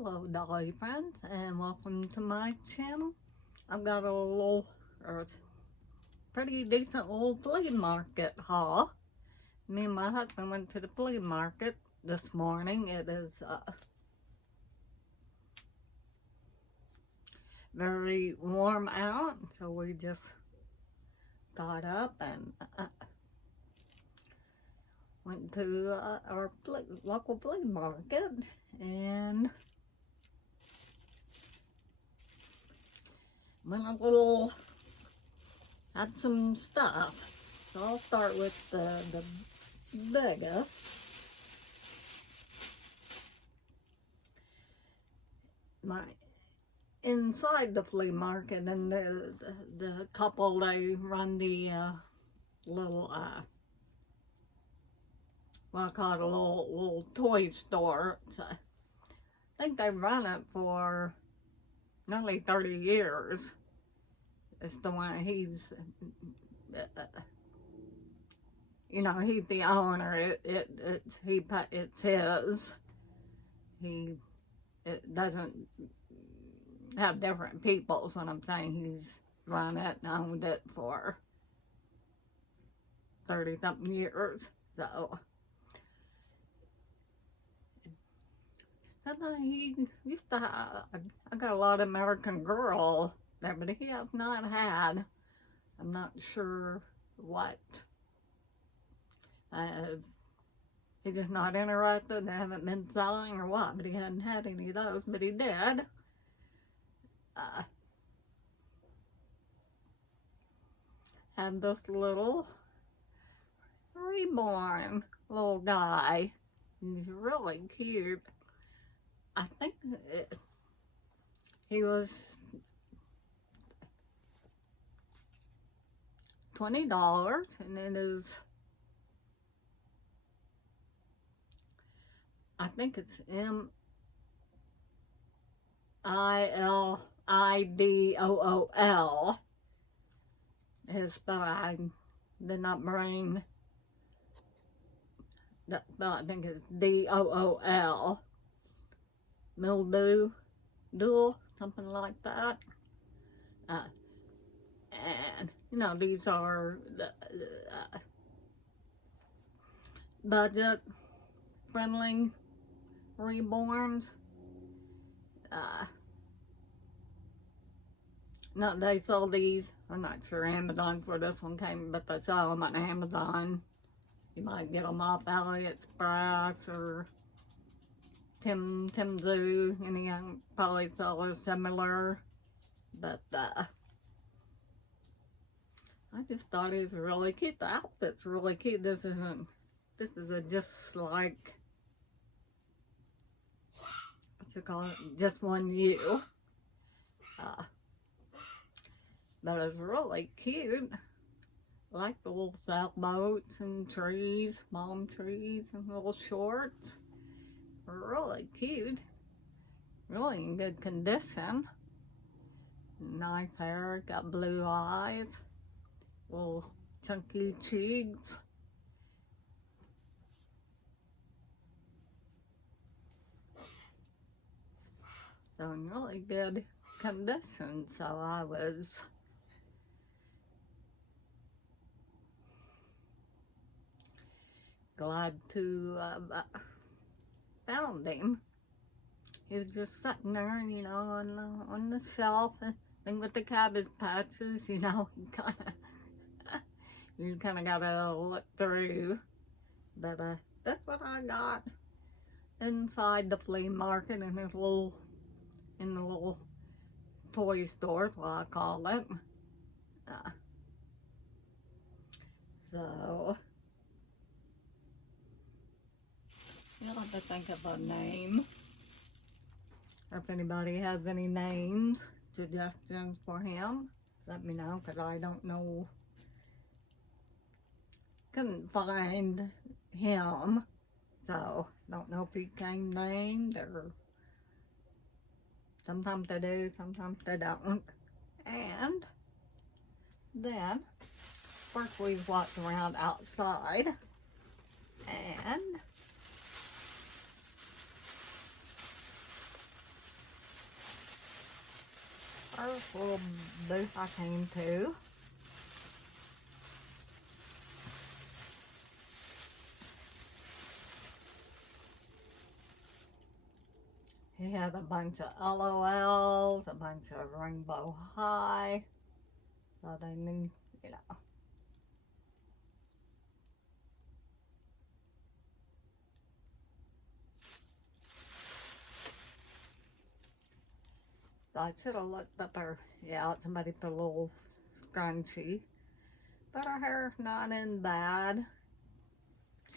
Hello dolly friends, and welcome to my channel. I've got a little pretty decent little flea market haul. Me and my husband went to the flea market this morning. It is very warm out, so we just got up and went to our local flea market and had some stuff. So I'll start with the biggest. Inside the flea market, and the couple, they run the little what I call it, a little toy store. So I think they run it for nearly 30 years. It's the one he's he's the owner. It's his. It doesn't have different people. So what I'm saying, he's run it and owned it for 30-something years. So he used to have, I got a lot of American Girl there, but he has not had, I'm not sure what. He's just not interested. They haven't been selling or what, but he hadn't had any of those, but he did. Had this little reborn little guy. He's really cute. I think he was $20, and it is, I think it's MILIDOOL. His spell, I did not bring that spell. I think it's DOOL. Mildew, something like that. And these are the budget friendly reborns. No, they sell these. I'm not sure Amazon's where this one came, but they sell them on Amazon. You might get them off AliExpress or Timzoo. Any probably sell similar, but I just thought he was really cute. The outfit's really cute. This is just like, what's it called? Just one U. But it's really cute. I like the little sailboats and trees, palm trees and little shorts. Really cute. Really in good condition. Nice hair, got blue eyes, little chunky cheeks. So in really good condition. So I was glad to found him. He was just sitting there, on the shelf, and with the cabbage patches, you kind of gotta look through. But that's what I got inside the flea market in the little toy store, is what I call it. So you'll have to think of a name, or if anybody has any names, suggestions for him, let me know, because I don't know, couldn't find him, so don't know if he came named, or sometimes they do, sometimes they don't. And then first we walked around outside, and first little booth I came to. He had a bunch of LOLs, a bunch of Rainbow High. So they knew, you know. So I should have looked up her, yeah, somebody put a little scrunchie. But her hair not in bad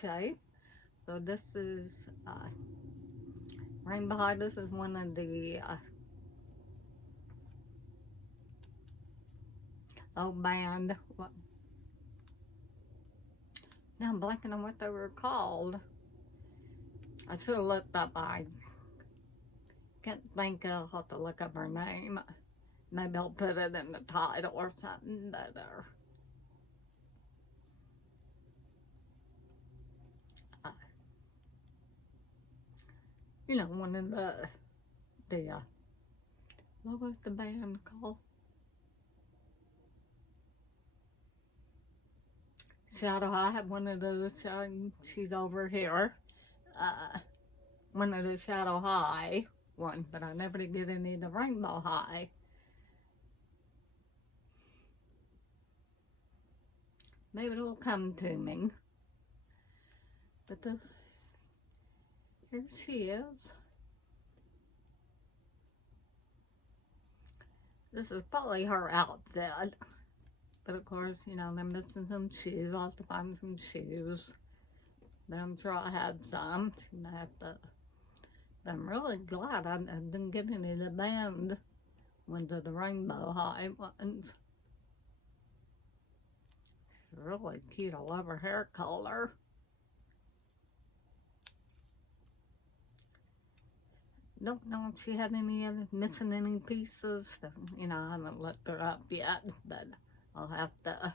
shape. So this is Rainbow High. This is one of the old band. What? Now I'm blanking on what they were called. I should have looked up. I can't think. I'll have to look up her name. Maybe I'll put it in the title or something. But you know, one of the what was the band called? Shadow High. I have one of those. She's over here. One of the Shadow High ones, but I never did get any of the Rainbow High. Maybe it'll come to me. But here she is. This is probably her outfit. But of course, you know, they're missing some shoes. I'll have to find some shoes. But I'm sure I have some. But I'm really glad I didn't get any of the band ones of the Rainbow High ones. It's really cute. I love her hair color. Don't know if she had any other, missing any pieces. You know, I haven't looked her up yet, but I'll have to.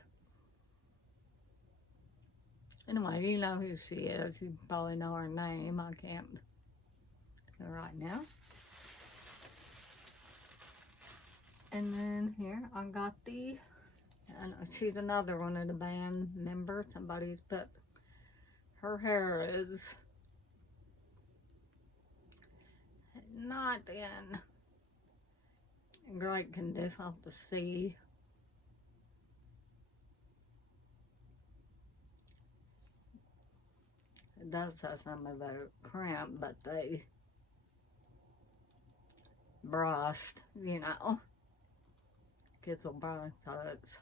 Anyway, you know who she is. You probably know her name. I can't right now. And then here I got and she's another one of the band members. Somebody's put her hair is not in great condition. I'll have to see. It does have some of the cramp, but they brushed, you know. Kids will brush, so it's.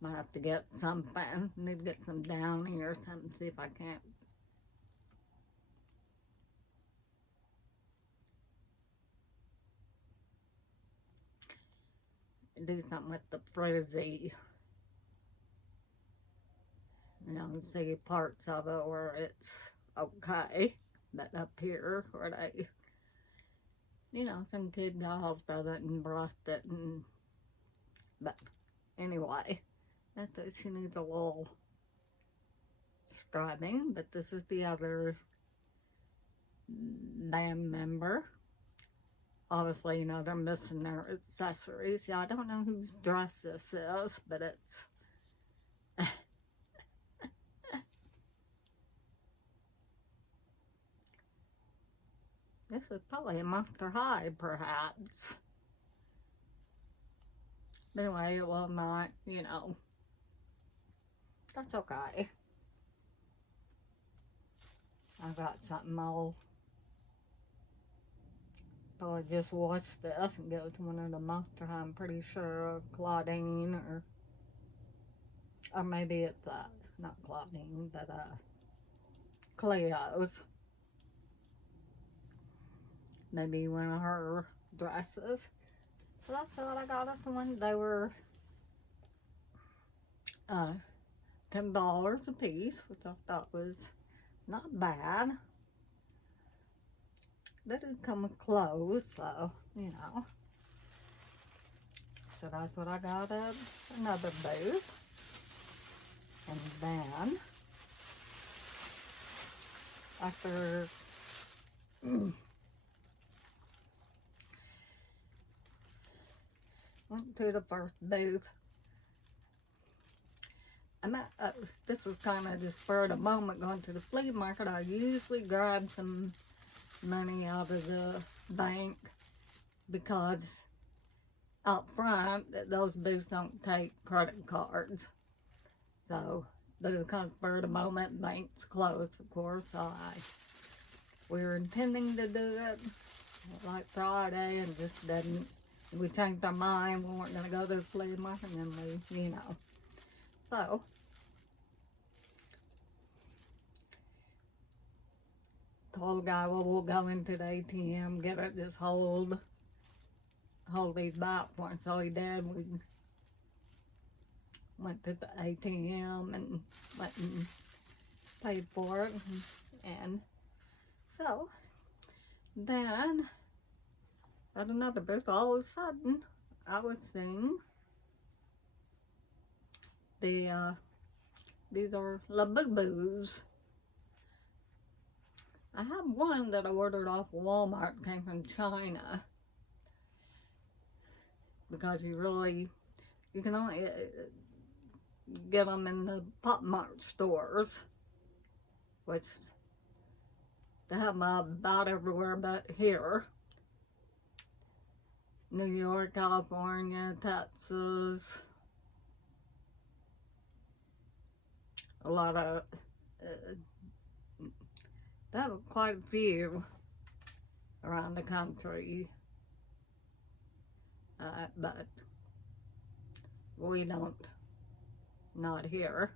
Might have to get something. Need to get some down here or something. See if I can't. Do something with the frizzy. You know, see parts of it where it's okay. But up here where they, you know, some kid got hold of it and brushed it. But anyway, that's it. She needs a little scrubbing. But this is the other band member. Obviously, you know, they're missing their accessories. Yeah, I don't know whose dress this is, but it's. This is probably a Monster High, perhaps. But anyway, it will not, you know. That's okay. I got something I'll probably just wash this and go to one of the Monster High. I'm pretty sure Claudine or maybe it's not Claudine, but Cleo's. Maybe one of her dresses. So that's what I got at the one. They were $10 a piece, which I thought was not bad. They did come with clothes, so, you know. So that's what I got at another booth. And then, after Went to the first booth. This is kind of just for the moment going to the flea market. I usually grab some money out of the bank because out front those booths don't take credit cards. So because for the moment bank's closed, of course. We were intending to do it like Friday and just didn't. We changed our mind. We weren't going to go to the flea market, and then we, So, told the guy, well, we'll go into the ATM, get it, just hold these back for us. So he did. We went to the ATM and went and paid for it. And so, then, at another booth, all of a sudden, I was seeing these are Labubus. I have one that I ordered off Walmart, came from China, because you can only get them in the Pop Mart stores, which they have them about everywhere but here. New York, California, Texas, a lot of, they have quite a few around the country, but we don't, not here.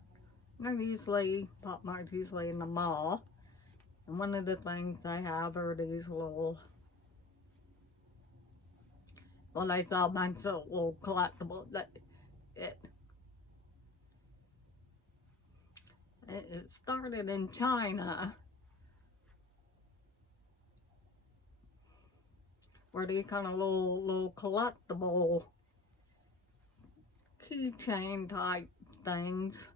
They're usually, Pop Mart's usually in the mall, and one of the things they have are these little, well, they sell a bunch of little collectibles. It started in China, where these kind of little collectible keychain type things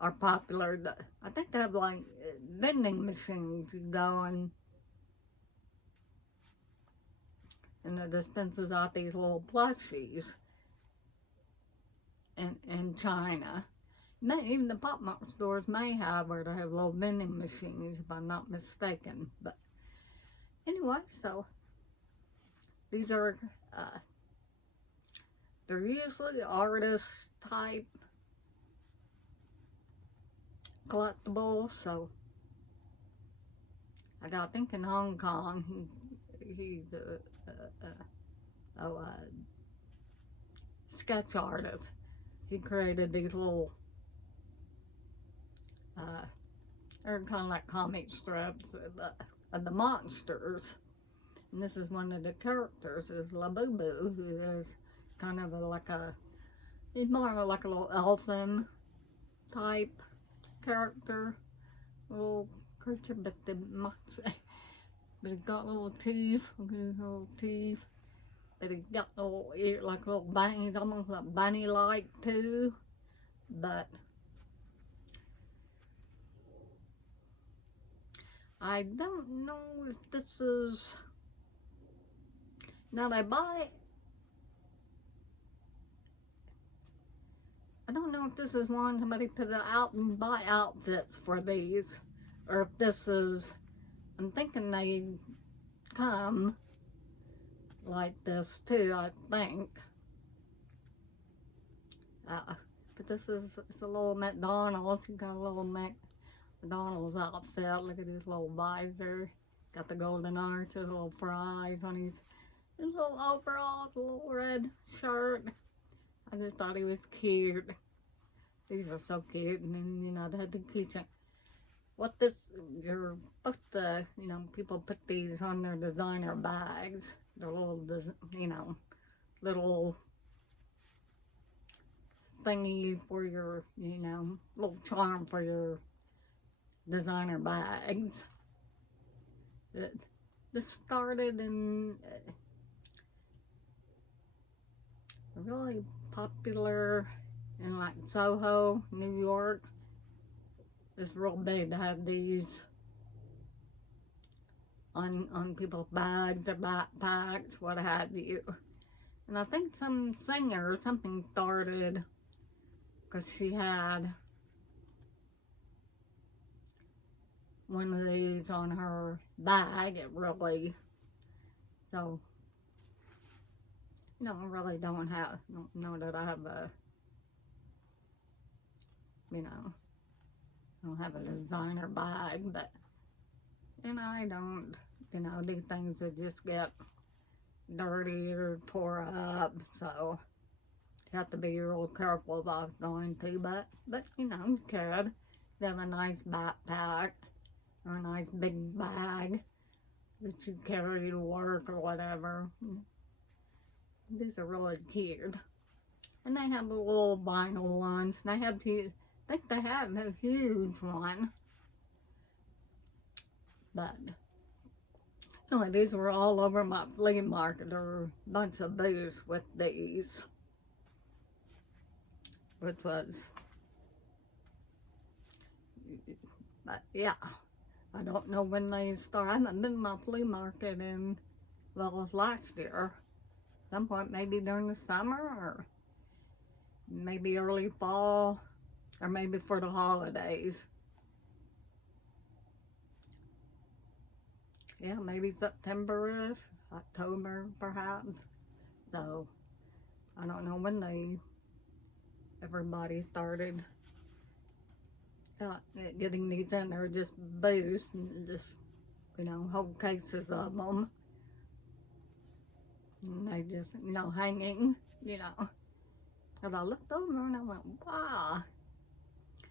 are popular. I think they have like vending machines. You go and it dispenses out these little plushies in China. Even the Pop Mart stores may have where they have little vending machines, if I'm not mistaken. But anyway, so these are, they're usually artist type collectibles. So I think in Hong Kong, he's a sketch artist. He created these little, they're kind of like comic strips of the monsters. And this is one of the characters, is Labubu, who is kind of he's more like a little elfin type character, little creature, but he's got little teeth, but he's got little ear, like little bunny, he's almost like bunny-like too, but I don't know if this is, now they buy, I don't know if this is one somebody put it out and buy outfits for these, or if this is, I'm thinking they come like this too, I think. But this is, it's a little McDonald's. He got a little McDonald's outfit. Look at his little visor. Got the golden arches, little fries on his little overalls, a little red shirt. I just thought he was cute. These are so cute. And then, they had the kitchen. You're supposed to, people put these on their designer bags. They're little, little thingy for your, little charm for your designer bags. This started in really popular in like Soho, New York. It's real big to have these on people's bags, their backpacks, what have you. And I think some singer or something started, because she had one of these on her bag. It really, so, I really don't know that I have a, I don't have a designer bag, but, I don't, do things that just get dirty or tore up, so you have to be real careful about going to, but you could have a nice backpack or a nice big bag that you carry to work or whatever. These are really cute. And they have the little vinyl ones, and I think they have a huge one. But anyway, these were all over my flea market. There were a bunch of booths with these, which was, but yeah, I don't know when they start. I haven't been to my flea market in, well, last year. Some point, maybe during the summer, or maybe early fall, or maybe for the holidays. Yeah, maybe September-ish, October perhaps. So I don't know when everybody started getting these in. They're just booths, and just, whole cases of them. And they just, hanging, And I looked over and I went, wow.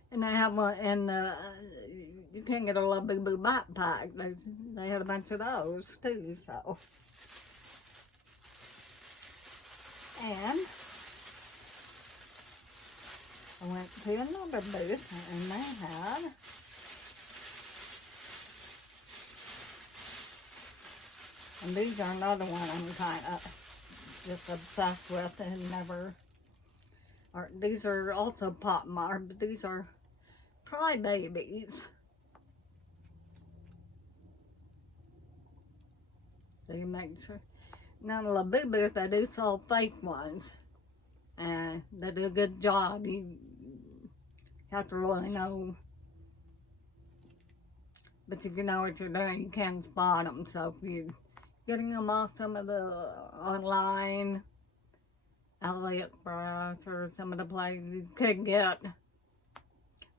And they have one, and you can't get a little big blue backpack. They had a bunch of those too, so. And I went to another booth, and they had and these are another one I'm kind of just obsessed with and never. These are also Pop Mart, but these are crybabies. So you make sure. Now the Labubu, they do sell fake ones, and they do a good job. You have to really know, but if you know what you're doing, you can spot them. So if you're getting them off some of the online, AliExpress, or some of the places, you could get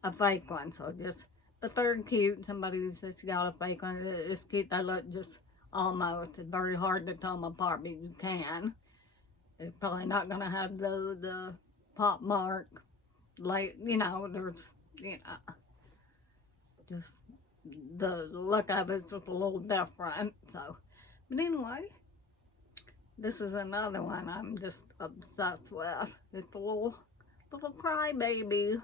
a fake one. So but they're cute. Somebody's just got a fake one. It's cute. They look just almost. It's very hard to tell them apart, but you can. It's probably not gonna have the Pop Mart, like, there's, just the look of it's just a little different. So, but anyway, this is another one I'm just obsessed with. It's a little crybaby.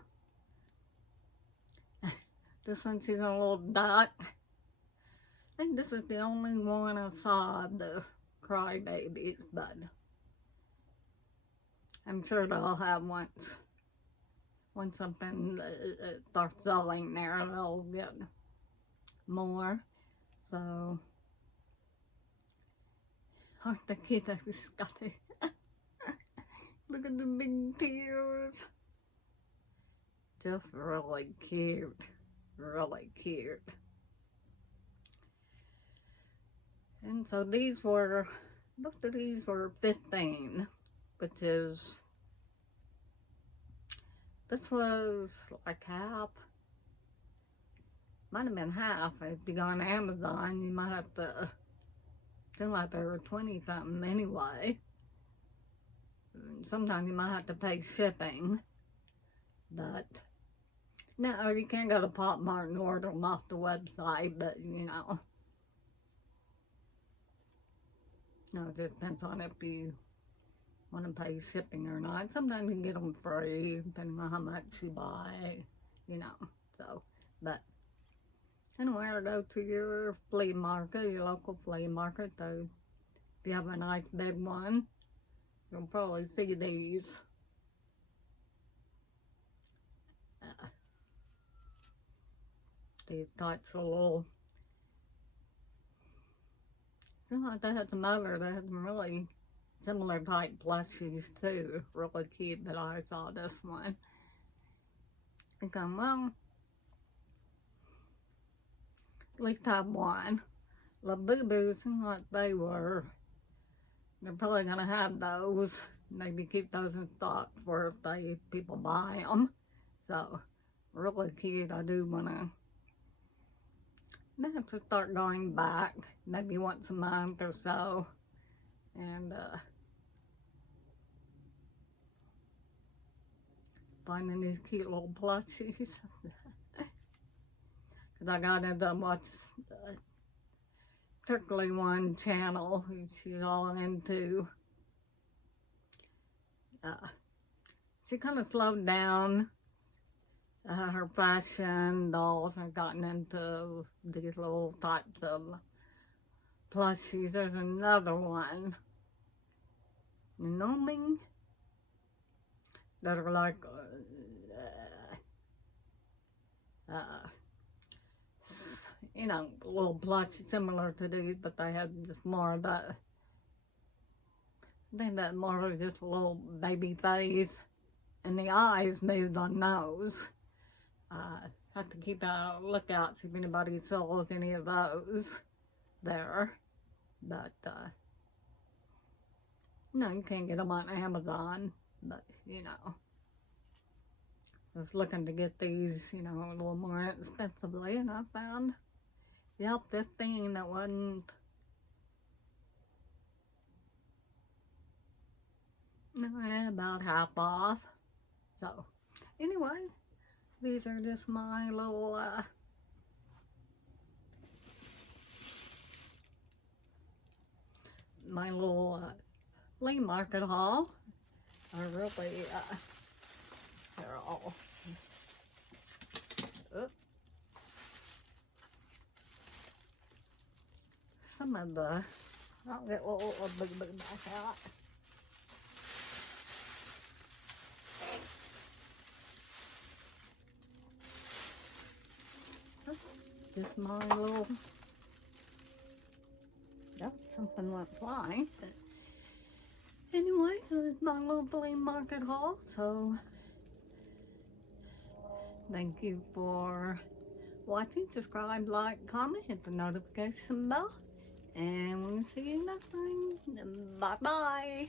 This one, she's a little duck. I think this is the only one I saw of the crybabies, but I'm sure they'll have once something starts selling there, they'll get more. So, aren't the kids Scotty? Look at the big tears. Just really cute. Really cute. And so both of these were 15, which is, this was like half. Might have been half. If you go on Amazon, you might have to, seem like they were 20 something anyway. Sometimes you might have to pay shipping, but no, you can't go to Pop Mart and order them off the website, but no, it just depends on if you want to pay shipping or not. Sometimes you can get them free, depending on how much you buy, so, but anyway, I'll go to your flea market, your local flea market, so if you have a nice big one, you'll probably see these. These types of little, seems like they had some really similar type plushies too. Really cute that I saw this one. Thinking, well, at least I have one. The boo-boos seem like they were. They're probably gonna have those. Maybe keep those in stock for if people buy them. So, really cute. I do wanna have to start going back, maybe once a month or so, and finding these cute little plushies. Cause I got into watch particularly one channel she's all into. She kind of slowed down her fashion dolls and gotten into these little types of plushies. There's another one, Noming, that are like you know, little plushies similar to these, but they have just more of that. I think that more of just a little baby face, and the eyes moved on those. Have to keep a lookout, see if anybody sells any of those there. But, no, you can't get them on Amazon, but, you know. I was looking to get these, you know, a little more inexpensively, and I found, yep, this thing that wasn't, about half off. So, anyway, these are just my little, flea market haul. I really, they're all, some of the, I'll get a little big back out. Just my little, yep, something went flying. But anyway, this is my little flea market haul. So, thank you for watching. Subscribe, like, comment, hit the notification bell. And we'll see you next time. Bye-bye.